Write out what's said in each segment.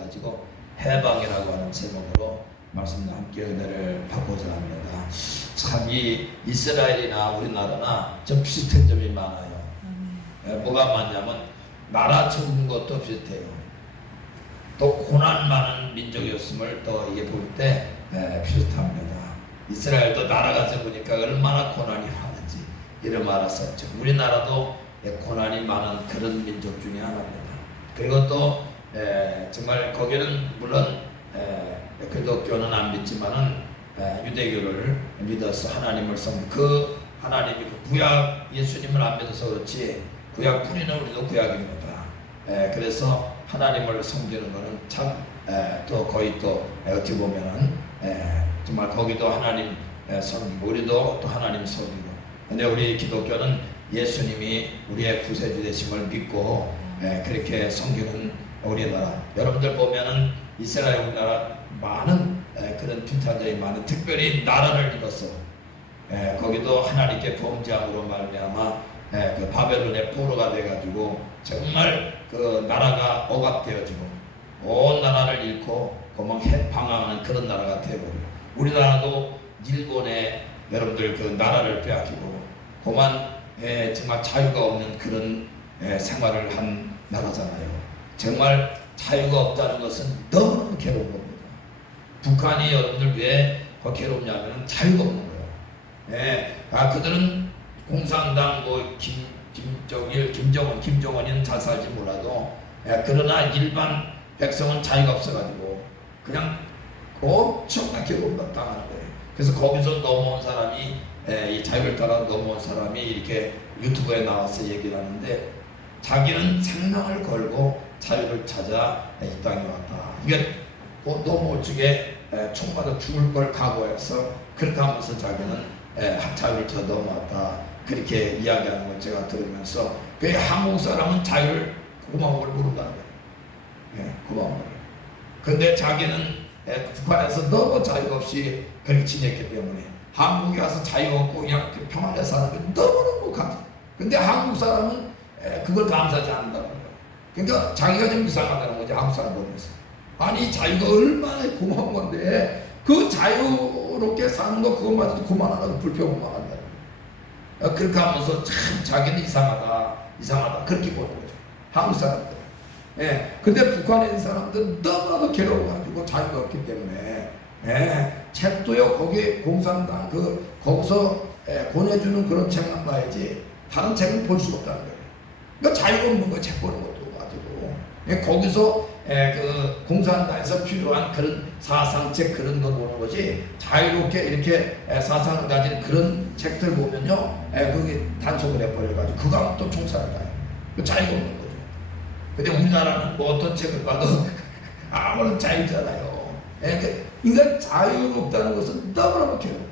붙여가지고 해방이라고 하는 제목으로 말씀과 함께 은혜를 받고자 합니다. 참 이 이스라엘이나 우리나라나 좀 비슷한 점이 많아요. 뭐가 많냐면 나라 적은 것도 비슷해요. 또 고난 많은 민족이었음을 또 이게 볼 때 비슷합니다. 이스라엘도 나라가 적으니까 얼마나 고난이 많은지 이런 말 알았었죠. 우리나라도 고난이 많은 그런 민족 중에 하나입니다. 그리고 또 정말 거기는 물론 기독교는 안 믿지만은 유대교를 믿어서 하나님을 그 하나님이 그 구약 예수님을 안 믿어서 그렇지 구약 뿌리는 우리도 구약입니다. 그래서 하나님을 섬기는 것은 참 또 거의 또 어떻게 보면은 정말 거기도 하나님 섬기고 우리도 또 하나님 섬기고. 근데 우리 기독교는 예수님이 우리의 구세주 되심을 믿고 그렇게 섬기는 우리나라. 여러분들 보면은 이스라엘 우리나라 많은 그런 비탄자의 많은 특별히 나라를 이뤄서 거기도 하나님께 범죄함으로 말미암아 그 바벨론의 포로가 돼가지고 정말 그 나라가 억압되어지고 온 나라를 잃고 그만 방황하는 그런 나라가 되어버리고 우리나라도 일본에 여러분들 그 나라를 빼앗기고 그만 정말 자유가 없는 그런 생활을 한 나라잖아요. 정말 자유가 없다는 것은 너무너무 괴로운 겁니다. 북한이 여러분들 왜 괴롭냐면 자유가 없는 거예요. 그들은 공산당 뭐 김정일, 김정은이는 잘 살지 몰라도 그러나 일반 백성은 자유가 없어가지고 그냥 엄청나게 괴로움을 당하는 거예요. 그래서 거기서 넘어온 사람이 이 자유를 따라 넘어온 사람이 이렇게 유튜브에 나와서 얘기를 하는데 자기는 생명을 걸고 자유를 찾아 이 땅에 왔다. 이게 넘어올 적에 총 맞아 죽을 걸 각오해서 그렇게 하면서 자기는 자유를 찾아 넘어왔다. 그렇게 이야기하는 걸 제가 들으면서 그 한국 사람은 자유를 고마운 걸 모른다는 거예요. 고마운 걸. 근데 자기는 북한에서 너무 자유가 없이 그렇게 지냈기 때문에 한국에 와서 자유 없고 그냥 평안하게 사는 게 너무너무 감사. 근데 한국 사람은 그걸 감사하지 않는다는 거예요. 그러니까 자기가 좀 이상하다는 거지 한국 사람 보면서. 아니 자유가 얼마나 고마운 건데 그 자유롭게 사는 거 그것마저도 그만 안 하고 불평만 한다는 거예요. 그렇게 하면서 참 자기는 이상하다 그렇게 보는 거죠. 한국 사람들. 근데 북한에 있는 사람들은 너무나도 괴로워가지고 자유가 없기 때문에 책도요 거기 공산당 거기서 보내주는 그런 책만 봐야지 다른 책은 볼 수가 없다는 거예요. 그러니까 자유가 없는 거예요. 책 보는 것도 가지고 거기서 그 공산당에서 필요한 그런 사상책 그런 거 보는 거지 자유롭게 이렇게 사상을 가진 그런 책들 보면요 그게 단속을 해버려가지고 그거 하면 또 총살을 가요. 그 자유가 없는 거죠. 근데 우리나라는 뭐 어떤 책을 봐도 아무런 자유잖아요. 인간 자유롭다는 것은 너무너무 괴로워요.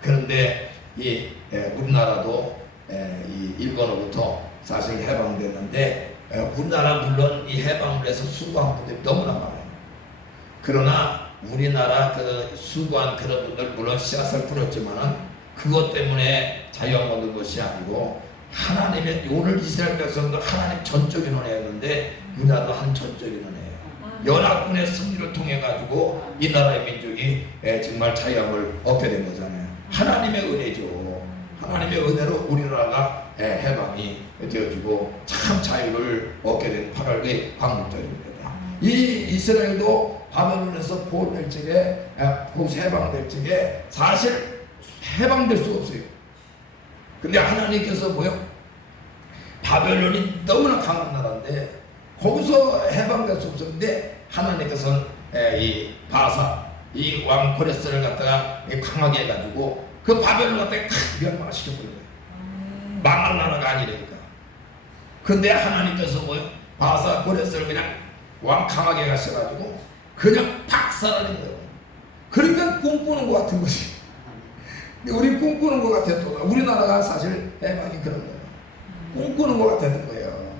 그런데 이 우리나라도 이 일본으로부터 사실 해방됐는데 우리나라 물론 이 해방을 해서 수고한 분들이 너무나 많아요. 그러나 우리나라 그 수고한 그런 분들 물론 씨앗을 뿌렸지만은 그것 때문에 자유를 얻는 것이 아니고 하나님의 오늘 이스라엘 백성도 하나님 전적 인원이었는데 우리나라도 한 전적 인원이에요. 연합군의 승리를 통해 가지고 이 나라의 민족이 정말 자유함을 얻게 된 거잖아요. 하나님의 은혜죠. 하나님의 은혜로 우리나라가 해방이 되어지고 참 자유를 얻게 된 8월의 광복절입니다. 이 이스라엘도 바벨론에서 포로될 적에 거기서 해방될 적에 사실 해방될 수가 없어요. 근데 하나님께서 뭐요? 바벨론이 너무나 강한 나라인데 거기서 해방될 수 없었는데 하나님께서는 이 바사 이 왕 고레스를 갖다가 강하게 해가지고 그 바벨론 갖다가 멸망시켜버린 거예요. 망할 나라가 아니니까. 근데 하나님께서 뭐요? 바사 고레스를 그냥 왕 강하게 가셔가지고 그냥 박살내는 거예요. 그러니까 꿈꾸는 것 같은 것이. 우리 꿈꾸는 것 같았던 우리나라가 사실 해방이 그런 거예요. 꿈꾸는 것 같았던 거예요.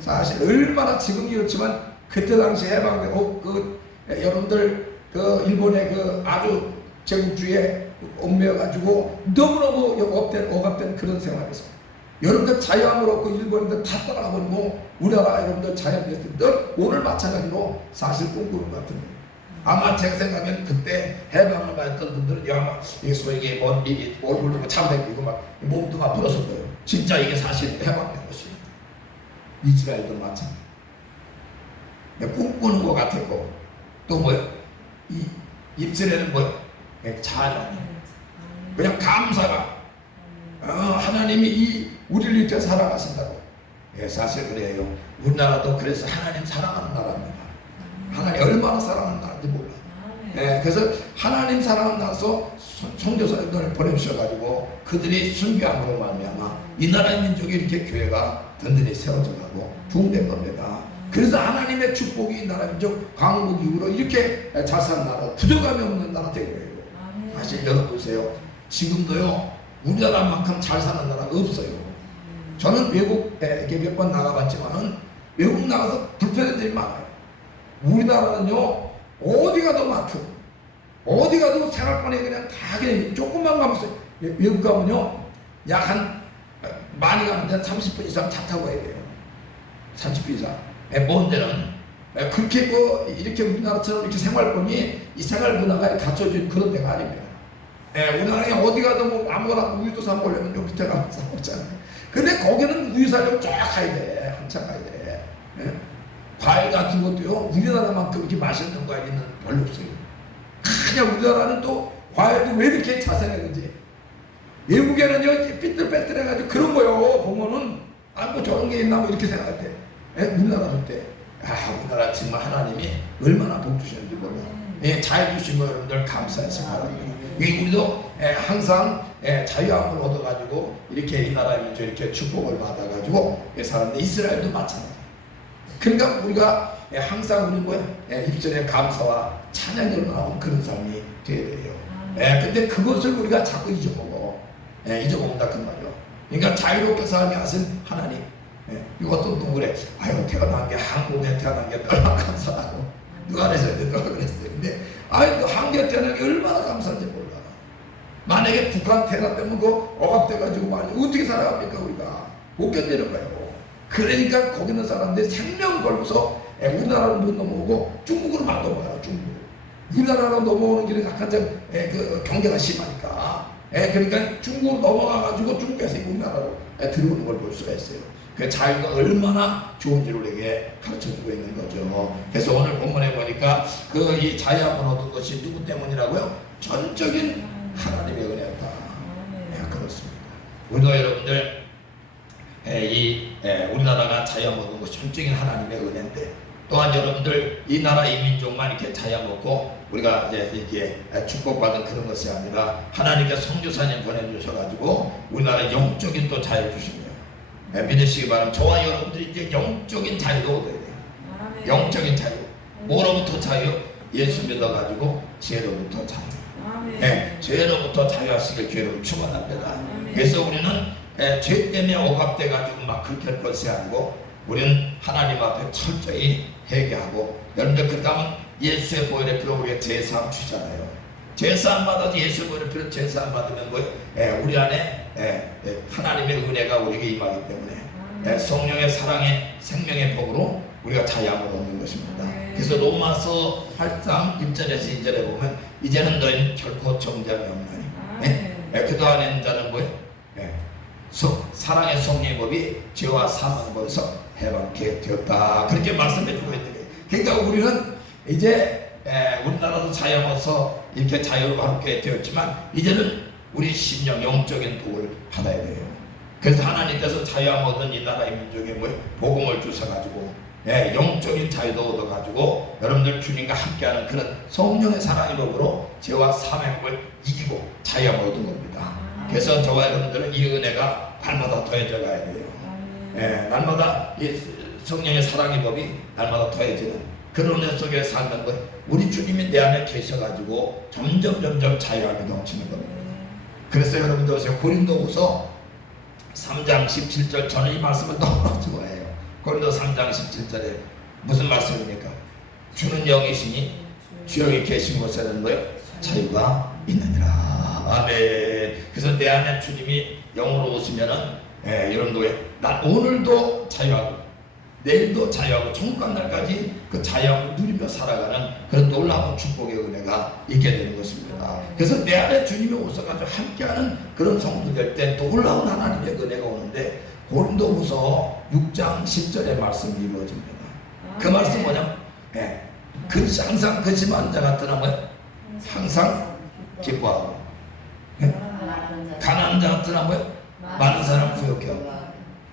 사실 얼마나 지금 이렇지만 그때 당시 해방되고 여러분들 일본의 아주 제국주의에 얽매여가지고 너무너무 억압된 그런 생활에서 여러분들 자유함을 얻고 일본인들 다 따라가버리고 우리나라 여러분들 자유함을 얻을 늘 오늘 마찬가지로 사실 꿈꾸는 것 같은 거예요. 아마 제가 생각하면 그때 해방을 받았던 분들은 아마 이게 소위 뭔 일이 얼굴도 참되고 막 몸도 막 불었을 거예요. 진짜 이게 사실 해방된 것이에요. 이스라엘도 마찬가지. 꿈꾸는 것 같았고 또 뭐요? 이 입술에는 뭐요? 찬양. 그냥 감사가 하나님이 우리를 이렇게 사랑하신다고. 사실 그래요. 우리나라도 그래서 하나님 사랑하는 나라입니다. 하나님 얼마나 사랑하는 나라인지 몰라. 그래서 하나님 사랑하는 나라에서 선교사님들을 보내주셔가지고 그들이 순교함으로 말미암아 이 나라의 민족이 이렇게 교회가 든든히 세워져가고 부흥된 겁니다. 그래서 하나님의 축복이 이 나라 민족 강국 이후로 이렇게 잘 사는 나라, 부족함이 없는 나라 된 거예요. 사실 여러분 보세요. 지금도요 우리나라만큼 잘 사는 나라가 없어요. 저는 외국에 몇 번 나가봤지만은 외국 나가서 불편한 점이 많아요. 우리나라는요 어디 가도 마트, 어디 가도 생활권이 그냥 다 그냥 조금만 가면서 외국 가면요 약 한 많이 가는데 30분 이상 차 타고 가야 돼요. 30분 이상. 먼 데는 그렇게 뭐 이렇게 우리나라처럼 이렇게 생활권이 이 생활 문화가 갖춰진 그런 데가 아닙니다. 우리나라에 어디 가도 뭐 아무거나 우유도 사 먹으려면 요 밑에 가서 사 먹잖아요. 근데 거기는 우유 사려면 쫙 가야 돼. 한참 가야 돼. 과일 같은 것도요 우리나라만큼 이렇게 맛있는 과일은 별로 없어요. 그냥 우리나라는 또 과일도 왜 이렇게 자생했는지. 외국에는요 삐뚤빼뚤해가지고 그런 거요 보면은 뭐 저런 게 있나 뭐 이렇게 생각할 때 우리나라 볼 때 우리나라 정말 하나님이 얼마나 복 주셨는지 몰라요. 잘 주신 거 여러분들 감사해서 바랍니다. 우리도 항상 자유함을 얻어가지고 이렇게 이 나라의 민족 이렇게 축복을 받아가지고 사는데 이스라엘도 마찬가지. 그러니까 우리가 항상 우리 뭐야 입술에 감사와 찬양으로 나오는 그런 삶이 되어야 돼요. 근데 그것을 우리가 자꾸 잊어먹는다 그 말이요. 그러니까 자유롭게 살게 하신 하나님. 이것도 또 그래. 아유 태어난 게 한국에 태어난 게 얼마나 감사하고 누가 그랬어요? 누가 그랬어요? 근데 또 한국에 태어난 게 얼마나 감사한지 몰라. 만약에 북한 태어났다면 그 억압돼가지고 말이야 어떻게 살아갑니까 우리가? 못 견디는 거예요. 그러니까 거기 있는 사람들이 생명 걸고서 우리나라로 못 넘어오고 중국으로만 넘어가요. 중국. 우리나라로 넘어오는 길은 약간 그 경계가 심하니까. 그러니까 중국으로 넘어가가지고 중국에서 우리나라로 들어오는 걸 볼 수가 있어요. 그 자유가 얼마나 좋은지를 우리에게 가르쳐주고 있는 거죠. 그래서 오늘 본문에 보니까 그 이 자유함을 얻은 것이 누구 때문이라고요? 전적인 하나님의 은혜였다. 그렇습니다. 우리도 여러분들 우리나라가 자유함을 얻은 것이 전적인 하나님의 은혜인데 또한 여러분들 이 나라 이 민족만 이렇게 자유함 얻고 우리가 이제 이렇게 축복받은 그런 것이 아니라 하나님께 선교사님 보내주셔가지고 우리나라 영적인 또 자유 주십니다. 믿으시기 바랍니다. 저와 여러분들이 이제 영적인 자유도 얻어야 돼요. 영적인 자유. 뭐로부터 자유? 예수 믿어가지고 죄로부터 자유. 죄로부터 자유하시길 죄로 축원합니다. 그래서 우리는 죄 때문에 억압돼가지고 막 그렇게 할 것이 아니고 우리는 하나님 앞에 철저히 회개하고 여러분들 그 다음은 예수의 보혈의 피로 우리가 제사함 주잖아요. 제사함 받아서 예수의 보혈의 피로 제사함 받으면 뭐예요? 우리 안에 하나님의 은혜가 우리에게 임하기 때문에 성령의 사랑의 생명의 복으로 우리가 자유함을 얻는 것입니다. 그래서 로마서 8장 1절에서 2절에 보면 이제는 너희는 결코 정죄함이 없나니 그 동안에 자는 뭐예요? 사랑의 성령의 법이 죄와 사망의 법에서 해방케 되었다. 그렇게 말씀해주고 있는 거예요. 그러니까 우리는 이제 우리나라도 자유로서 이렇게 자유롭게 되었지만 이제는 우리 심령 영적인 복을 받아야 돼요. 그래서 하나님께서 자유함 얻은 이 나라의 민족에 복음을 주셔가지고 영적인 자유도 얻어가지고 여러분들 주님과 함께하는 그런 성령의 사랑의 법으로 죄와 사망을 이기고 자유함을 얻은 겁니다. 그래서 저와 여러분들은 이 은혜가 날마다 더해져 가야 돼요. 날마다 이 성령의 사랑의 법이 날마다 더해지는 그런 은혜 속에 사는 것. 우리 주님이 내 안에 계셔가지고 점점 자유함이 넘치는 겁니다. 그래서 여러분들 보세요. 고린도후서 3장 17절 저는 이 말씀을 너무 좋아해요. 고린도 3장 17절에 무슨 말씀입니까? 주는 영이시니 주 여기 계신 곳에는 뭐요? 자유가 있느니라. 아멘. 그래서 내 안에 주님이 영으로 오시면은 여러분도 난 오늘도 자유하고 내일도 자유하고 천국 간 날까지 그 자유함을 누리며 살아가는 그런 놀라운 축복의 은혜가 있게 되는 것입니다. 그래서 내 안에 주님이 오셔가지고 함께하는 그런 성도 될 때 놀라운 하나님의 은혜가 오는데 고린도후서 6장 10절의 말씀이 이루어집니다. 그 말씀 뭐냐면 항상 근심하는 자 같으나 뭐야? 항상 기뻐하고 가난한 자 같으나 뭐야? 많은 사람 부욕해 하고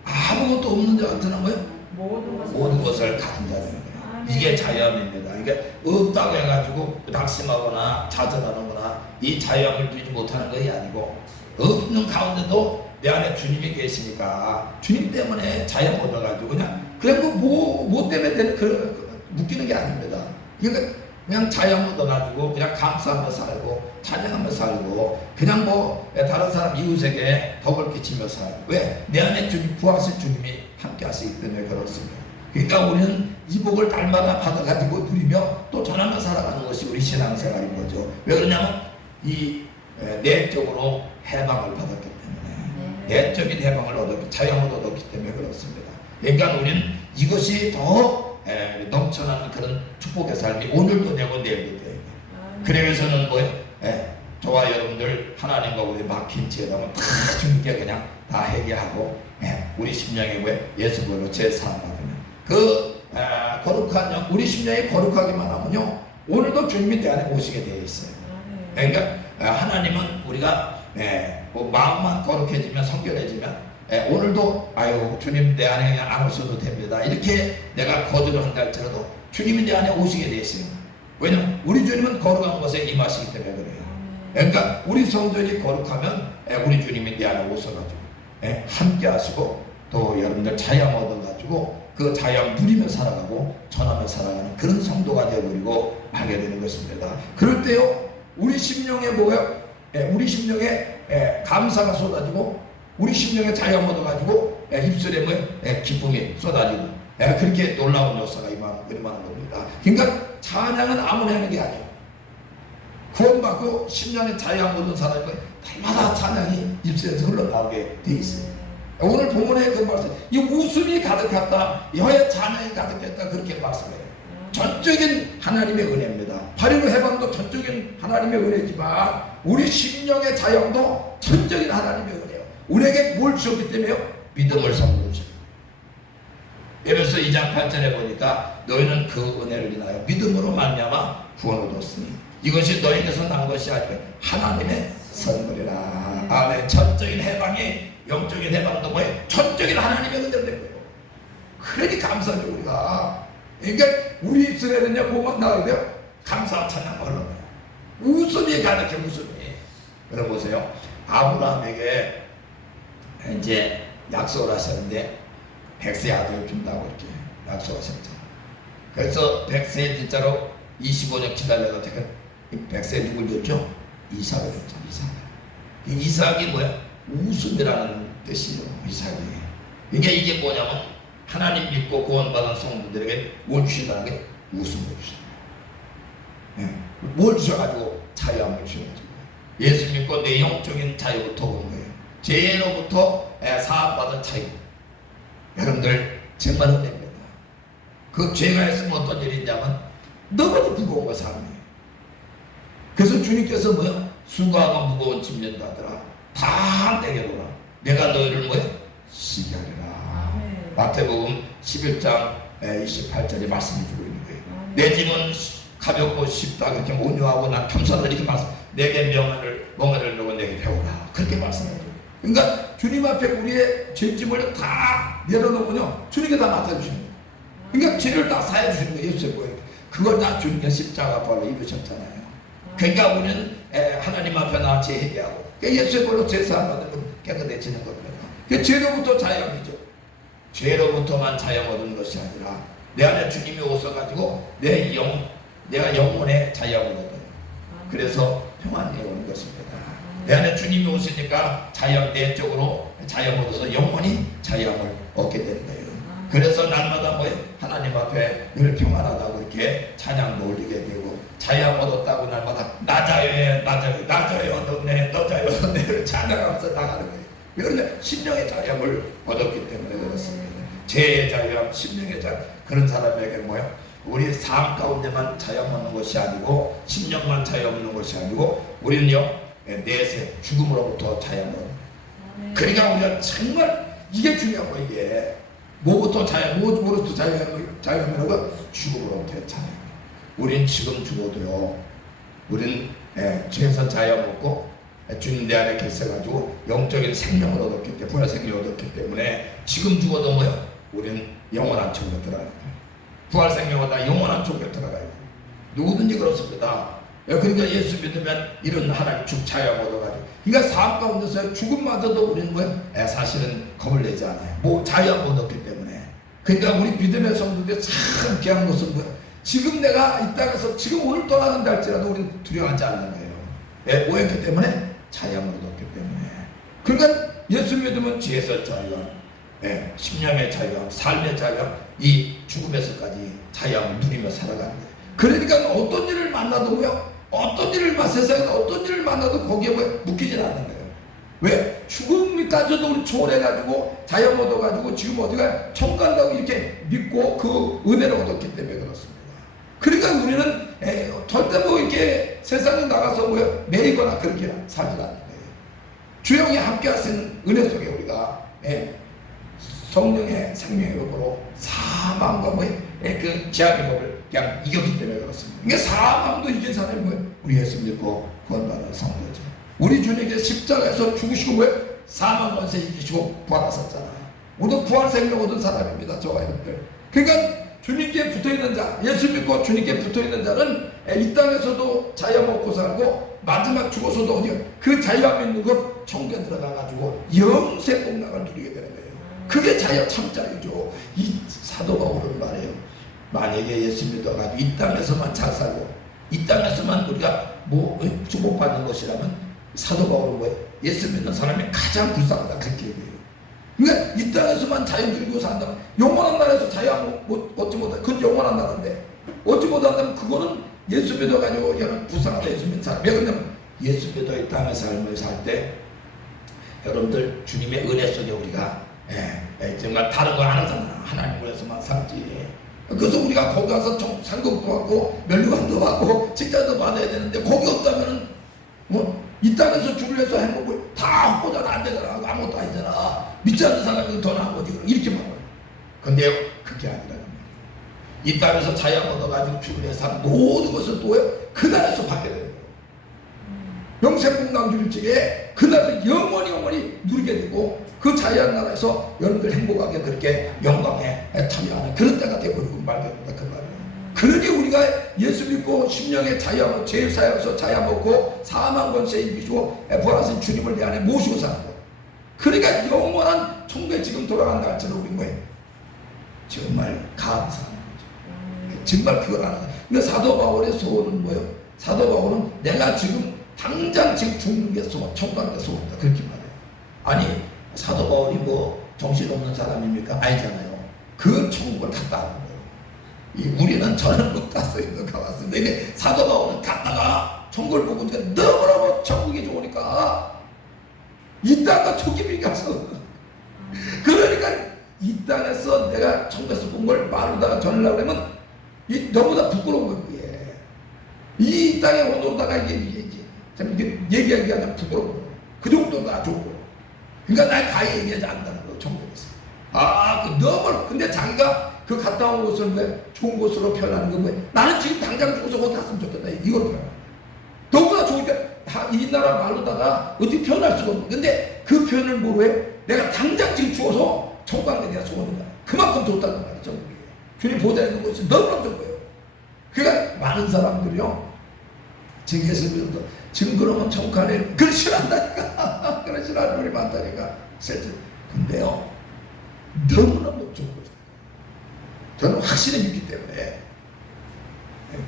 아무것도 없는 자 같으나 뭐야? 모든 것을 가진 자는 거예요. 이게 자유함입니다. 이게 없다고 해가지고 낙심하거나 좌절하는거나 이 자유함을 누리지 못하는 것이 아니고 없는 가운데도 내 안에 주님이 계시니까 주님 때문에 자유함 얻어가지고 그냥 뭐 때문에 되는 묶이는 게 아닙니다. 그러니까 그냥 자유함 얻어가지고 그냥 감사하며 살고 찬양하며 살고 그냥 다른 사람 이웃에게 덕을 끼치며 살고 왜? 내 안에 주님 구하실 주님이 함께 하시기 때문에 그렇습니다. 그러니까 우리는 이 복을 날마다 받아가지고 누리며 또 전하며 살아가는 것이 우리 신앙생활인 거죠. 왜 그러냐면 이 내적으로 해방을 받았기 때문에 내적인 해방을 얻었기 자유함을 얻었기 때문에 그렇습니다. 그러니까 우리는 이것이 더 넘쳐나는 그런 축복의 삶이 오늘도 되고 내일도 되고 그래서는 저와 여러분들 하나님과 우리 막힌 죄담은 다 주님께 그냥 다 해결하고 우리 심령에 예수 그리스도로 제사함 받으면 거룩한 영 우리 심령이 거룩하기만 하면요 오늘도 주님이 내 안에 오시게 되어 있어요. 그러니까 하나님은 우리가 마음만 거룩해지면 성결해지면 오늘도 주님 내 안에 그냥 안 오셔도 됩니다. 이렇게 내가 거절을 한다 할지라도 주님이 내 안에 오시게 되어 있어요. 왜냐면 우리 주님은 거룩한 것에 임하시기 때문에 그래요. 그러니까 우리 성전이 거룩하면 우리 주님이 내 안에 오셔가지고 함께 하시고 또 여러분들 자유함 얻어가지고 그 자유함 누리며 살아가고 전하며 살아가는 그런 성도가 되어버리고 하게 되는 것입니다. 그럴 때요 우리 심령에 우리 심령에 감사가 쏟아지고 우리 심령에 자유함 얻어가지고 입술에 기쁨이 쏟아지고 그렇게 놀라운 역사가 임하는 겁니다. 그러니까 찬양은 아무나 하는 게 아니에요. 구원받고 심령에 자유함 얻은 사람이 날마다 찬양이 입술에서 흘러나오게 돼 있어요. 오늘 본문의 그 말씀, 이 웃음이 가득했다, 여호와의 찬양이 가득했다 그렇게 말씀해요. 전적인 하나님의 은혜입니다. 발의로 해방도 전적인 하나님의 은혜지만 우리 심령의 자유함도 전적인 하나님의 은혜예요. 우리에게 뭘 주셨기 때문에요? 믿음을 선물로 주셨어요. 에베소 2장 8절에 보니까 너희는 그 은혜를 인하여 믿음으로 말미암아 구원을 얻었으니 이것이 너희에게서 난 것이 아니라 하나님의 선물이라. 아멘. 전적인 해방이 영적인 해방도 뭐예요? 전적인 하나님의 은혜를 된 거예요. 그러니 감사하죠 우리가. 그러니까 우리 입술에는요 뭐만 나와야 돼요? 감사와 찬양만 흘러나요. 웃음이 가득해 웃음이. 여러분 보세요. 아브라함에게 이제 약속을 하셨는데 100세 아들을 준다고 이렇게 약속하셨잖아요. 그래서 100세 진짜로 25년 기다려서 100세 누굴 줬죠? 이삭을 줬죠. 이삭이 뭐야? 웃음이라는 뜻이에요. 이삭이. 이게 뭐냐면 하나님 믿고 구원받은 성도들에게 뭘 주시다는 게 웃음을 주시다. 뭘 주셔가지고 자유함을 주셔가지고 예수 믿고 내 영적인 자유부터 오는 거예요. 죄로부터 사함받은 자유. 여러분들 정말 은혜입니다. 그 죄가 있으면 어떤 일이 있냐면 너무나 무거운 거 삶이. 그래서 주님께서 뭐야? 수고하고 무거운 짐진 자들아 다 내게로 오라. 내가 너희를 뭐야? 쉬게 하리라. 마태복음 11장 28절에 말씀해 주고 있는 거예요. 내 짐은 가볍고 쉽다 그렇게 온유하고 난 겸손하다 이렇게 말씀. 내게 멍에를 놓고 내게 배우라 그렇게 말씀해요. 그러니까 주님 앞에 우리의 죄짐을 다 내려놓으면요 주님께 다 맡아주시는 거예요. 그러니까 죄를 다 사해 주시는 거예요. 예수의 보여. 그걸 다 주님께 십자가 벌로 입으셨잖아요. 그러니까 우리는 하나님 앞에 나와 회개하고 예수의 보혈로 제사함 받으면 깨끗해지는 겁니다. 그 죄로부터 자유함이죠. 죄로부터만 자유함 얻는 것이 아니라 내 안에 주님이 오셔가지고 내가 영혼의 자유함을 얻어요. 그래서 평안이 오는 것입니다. 내 안에 주님이 오시니까 자유함 내적으로 자유함 얻어서 영혼이 자유함을 얻게 되는 거예요. 그래서 날마다 하나님 앞에 늘 평안하다고 이렇게 찬양도 올리게 되고 자유함 얻었다고 날마다 나 자유해 너 자유 얻었네를 찬양하면서 나가는 거예요. 왜 그러냐? 심령의 자유함을 얻었기 때문에 그렇습니다. 죄의 자유함, 심령의 자유. 그런 사람에게 뭐야? 우리 삶 가운데만 자유함 얻는 것이 아니고 심령만 자유함 얻는 것이 아니고 우리는요 내세 죽음으로부터 자유함 얻는 거예요. 그러니까 우리가 정말 이게 중요한 거예요. 이게 뭐부터 뭐로부터 자유함이라고? 죽음으로부터의 자유. 우린 지금 죽어도요 우린 죄에서 자유함 얻고 주님 내 안에 계셔가지고 영적인 생명을 얻었기 때문에 부활 생명을 얻었기 때문에 지금 죽어도 뭐요? 우리는 영원한 천국에 들어가요. 부활 생명은 다 영원한 천국에 들어가요. 누구든지 그렇습니다. 그러니까 예수 믿으면 이런 하나님 죽 자유함 얻어가지고 그러니까 삶 가운데서 죽음마저도 우리는 뭐요? 사실은 겁을 내지 않아요. 뭐 자유함 얻었기 때문에. 그러니까 우리 믿음의 성도들이 참 귀한 것은 뭐요? 지금 내가 이 땅에서 지금 오늘 떠나간다 할지라도 우리는 두려워하지 않는 거예요. 뭐였기 때문에? 자유함을 얻었기 때문에. 그러니까 예수 믿으면 죄에서 자유함, 심령의 자유함, 삶의 자유함, 이 죽음에서까지 자유함을 누리며 살아가는 거예요. 그러니까 어떤 일을 만나도 뭐요? 어떤 일을 세상에서 어떤 일을 만나도 거기에 뭐 묶이질 않는 거예요. 왜? 죽음까지도 우리 초월해가지고 자유함 얻어가지고 지금 어디가 천국 간다고 이렇게 믿고 그 은혜를 얻었기 때문에 그렇습니다. 그러니까 우리는 절대 뭐 이렇게 세상에 나가서 뭐 매이거나 그렇게 살지 않는 거예요. 주영이 함께 하시는 은혜 속에 우리가 성령의 생명의 법으로 사망과 그 죄악의 법을 그냥 이겼기 때문에 그렇습니다. 그러니까 사망도 이긴 사람이 뭐예요? 우리 예수 믿고 구원받은 성도죠. 우리 주님께 십자가에서 죽으시고 뭐예요? 사망 권세 이기시고 부활하셨잖아요. 우리도 부활 생명 얻은 사람입니다. 저와 여러분들. 그러니까 주님께 붙어있는 자, 예수 믿고 주님께 붙어있는 자는 이 땅에서도 자유함 얻고 살고 마지막 죽어서도 어디요? 그 자유함 있는 것 천국에 들어가가지고 영생 복락을 누리게 되는 거예요. 그게 자유, 참 자유죠. 이 사도 바울은 말해요. 만약에 예수 믿어가지고 이 땅에서만 잘 살고 이 땅에서만 우리가 뭐 축복받는 것이라면 사도 바울은 뭐예요? 예수 믿는 사람이 가장 불쌍하다 그렇게 얘기해요. 그러니까 이 땅에서만 자유 누리고 산다면 영원한 나라에서 자유함 얻지 못해. 그건 영원한 나라인데 얻지 못한다면 그거는 예수 믿어가지고 여러분 불쌍하다 예수 믿는 사람. 왜 그러냐면 예수 믿어 이 땅의 삶을 살 때 여러분들 주님의 은혜 속에 우리가 정말 다른 거 안 하잖아. 하나님 위해서만 살지. 그래서 우리가 거기 가서 상급도 받고 면류관도 받고 직장도 받아야 되는데 거기 없다면은 이 땅에서 주를 위해서 행복을 다 하고자 안 되잖아. 아무것도 아니잖아. 믿지 않는 사람이 더 나은 거지. 이렇게 말해요. 근데 그게 아니라 이 땅에서 자유함 얻어가지고 주를 위해서 한 모든 것을 또 그날에서 받게 되는 거예요. 영생복락 누릴 적에 그날에서 영원히 누리게 되고 그 자유한 나라에서 여러분들 행복하게 그렇게 영광에 참여하는 그런 때가 되어버리고 말됩니다. 그 말이에요. 그러니 우리가 예수 믿고 심령의 자유함을 죄 사여서 자유함 얻고 사망 권세 이기시고 부활하신 주님을 내 안에 모시고 사는 거. 그러니까 영원한 천국에 지금 돌아간다 할지는 우리 뭐예요? 정말 감사한 거죠. 정말 그걸 하는 거예요. 근데 사도 바울의 소원은 뭐예요? 사도 바울은 내가 지금 당장 지금 죽는 게 소원, 천국 가는 게 소원이다 그렇게 말해요. 아니 사도 바울이 뭐 정신없는 사람입니까? 아니잖아요. 그 천국을 갔다 온 거예요. 우리는 저는 못 갔어요. 가봤습니다. 근데 사도 바울은 갔다가 천국을 보고 너무너무 천국이 좋으니까 이 땅과 초기비 가서 그러니까 이 땅에서 내가 천국에서 본 걸 말로다가 전하려고 하면 너무나 부끄러운 거예요. 그게. 이 땅에 오늘다가 이게 얘기하기가 그냥 부끄러운 거예요. 그 정도는 나 좋은 거예요. 그러니까 날 가히 얘기하지 않는다는 거예요. 천국에서. 너무 근데 자기가 그 갔다 온 곳을 왜 좋은 곳으로 표현하는 건 뭐예요? 나는 지금 당장 죽어서 어디 갔으면 좋겠다. 이걸 표현하는 거예요. 너무나 좋으니까 이 나라 말로다가 어떻게 표현할 수가 없는. 근데 그 표현을 뭐로 해? 내가 당장 지금 죽어서 천국 가는 게 내가 소원이다. 그만큼 좋다는 말이에요. 천국이. 주님 보좌에 있는 곳이 너무나 좋은 거예요. 그러니까 많은 사람들이요. 지금 예수 믿어도 지금 그러면 천국 가네. 그걸 싫어한다니까. 그런 싫어하는 분이 많다니까. 근데요. 너무너무 좋은 거죠. 저는 확실히 믿기 때문에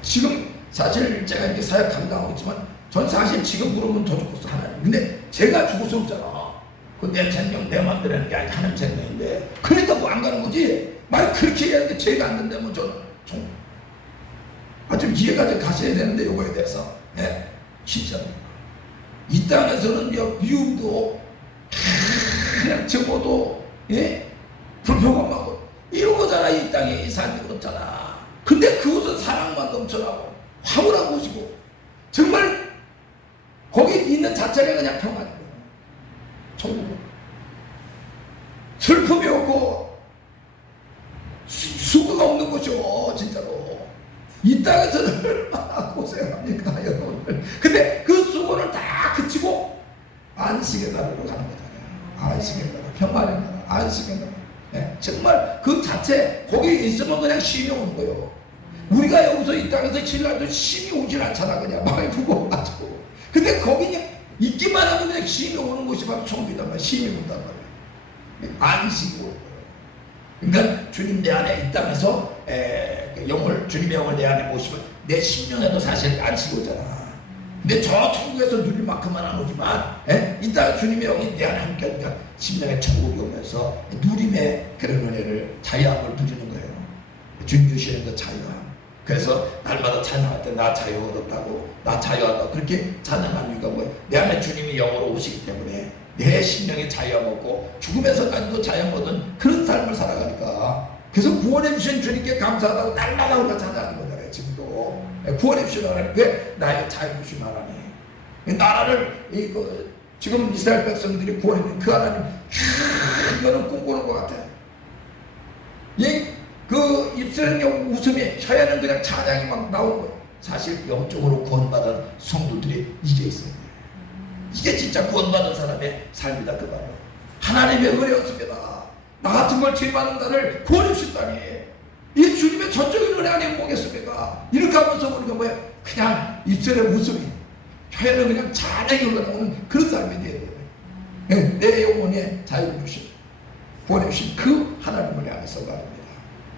지금 사실 제가 이렇게 사역 감당하고 있지만 전 사실 지금 그러면 더 죽었어 하나님. 근데 제가 죽을 수 없잖아. 그 내 생명 내 맘대로 하는 게 아니 하나님 생명인데 그러니까 뭐 안 가는 거지. 말 그렇게 얘기하는데 죄가 안 된다면 저는 좀 이해가 좀 가셔야 되는데 요거에 대해서 쉽지 않습니다. 이 땅에서는 미움도 그냥 적어도 불평하고 이런 거잖아. 이 땅에 이 삶이 그렇잖아. 근데 그곳은 사랑만 넘쳐나고 화분한 곳이고 정말 거기 있는 자체가 그냥 평안인 거예요. 천국은 슬픔이 없고 수고가 없는 곳이요. 진짜로 이 땅에서는 얼마나 고생합니까 여러분들. 근데 그 수고를 다 그치고 안식의 나라로 가는 거잖아요. 안식의 나라, 평안의 나라, 안식의 나라. 정말 그 자체 거기에 있으면 그냥 쉼이 오는 거예요. 우리가 여기서 이 땅에서 신라도 쉼이 오질 않잖아. 그냥 마음이 무거워가지고. 근데 거기 그냥 있기만 하면 그냥 쉼이 오는 곳이 바로 천국이단 말이야. 쉼이 온단 말이야. 안식이 오는 거예요. 그러니까 주님 내 안에 이 땅에서 영을 주님의 영을 내 안에 모시면 내 심령에도 사실 안식이 오잖아. 근데 저 천국에서 누릴 만큼은 안 오지만 이 땅에 주님의 영이 내 안에 함께 하니까 심령에 천국이 오면서 누림의 그런 은혜를 자유함을 누리는 거예요. 주님 주시는 그 자유함. 그래서 날마다 찬양할 때 나 자유 얻었다고, 나 자유하다 그렇게 찬양하는 이유가 뭐예요? 내 안에 주님이 영으로 오시기 때문에 내 심령에 자유함 얻고 죽음에서까지도 자유함 얻은 그런 삶을 살아가니까. 그래서 구원해 주신 주님께 감사하다고 날마다 우리가 찬양하는 거잖아요. 지금도 구원해 주신 하나님, 왜 나에게 자유 주신 하나님, 나라를 지금 이스라엘 백성들이 구원했는 그 하나님, 이거는 꿈꾸는 것 같아요. 그 입술의 웃음이, 혀에는 그냥 찬양이 막 나오는 거예요. 사실 영적으로 구원받은 성도들이 이게 있어요. 이게 진짜 구원받은 사람의 삶이다 그 말이에요. 하나님의 은혜였습니다. 나 같은 걸 죄받는 나를 구원해 주셨다니, 이 주님의 전적인 은혜 안에 뭐겠습니까? 이렇게 하면서 우리가 뭐야? 그냥 입술의 웃음이, 혀에는 그냥 찬양이 흘러나오는 그런 삶이 돼야 돼요. 내 영혼에 자유를 주신, 구원해 주신 그 하나님을 향해서 말입니다.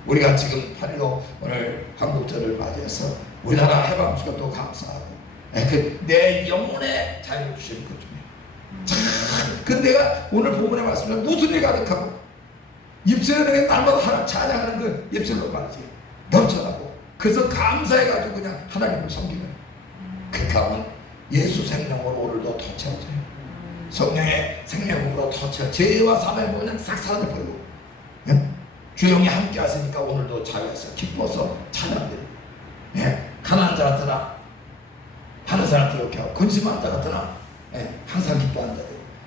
우리가 지금 8.15 오늘 한국절을 맞이해서 우리나라 해방수가 또 감사하고 내 영혼에 자유를 주시는 것 중에 그 내가 오늘 본문의 말씀에 웃음이 가득하고 입술에 날마다 하나님 찬양하는 그 입술로 말이지 넘쳐나고, 그래서 감사해가지고 그냥 하나님을 섬기는, 그렇게 하면 예수 생명으로 오늘도 더 채워져요. 성령의 생명으로 더 채워, 죄와 사망의 그냥 싹 사라져버리고 주 영이 함께 하시니까 오늘도 자유해서 기뻐서 찬양드리고, 가난한 자 같으나 하는 사람 부욕해 하고, 근심한 자 같으나 항상 기뻐한다.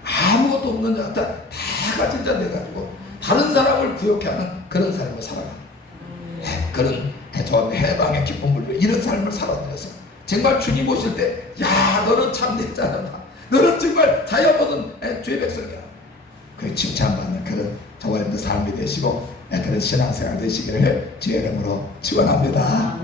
아무것도 없는 자 같아 다 가진 자 돼가지고 다른 사람을 부욕해 하는 그런 삶을 살아가는 그런 저 해방의 기쁨을 위해 이런 삶을 살아들여서 정말 주님 오실 때, 야 너는 참된 자다, 너는 정말 자유 얻은 주의 백성이야, 그 칭찬받는 그런 저와 여러분들 삶이 되시고 그런 신앙생활 되시기를 주의 이름으로 축원합니다.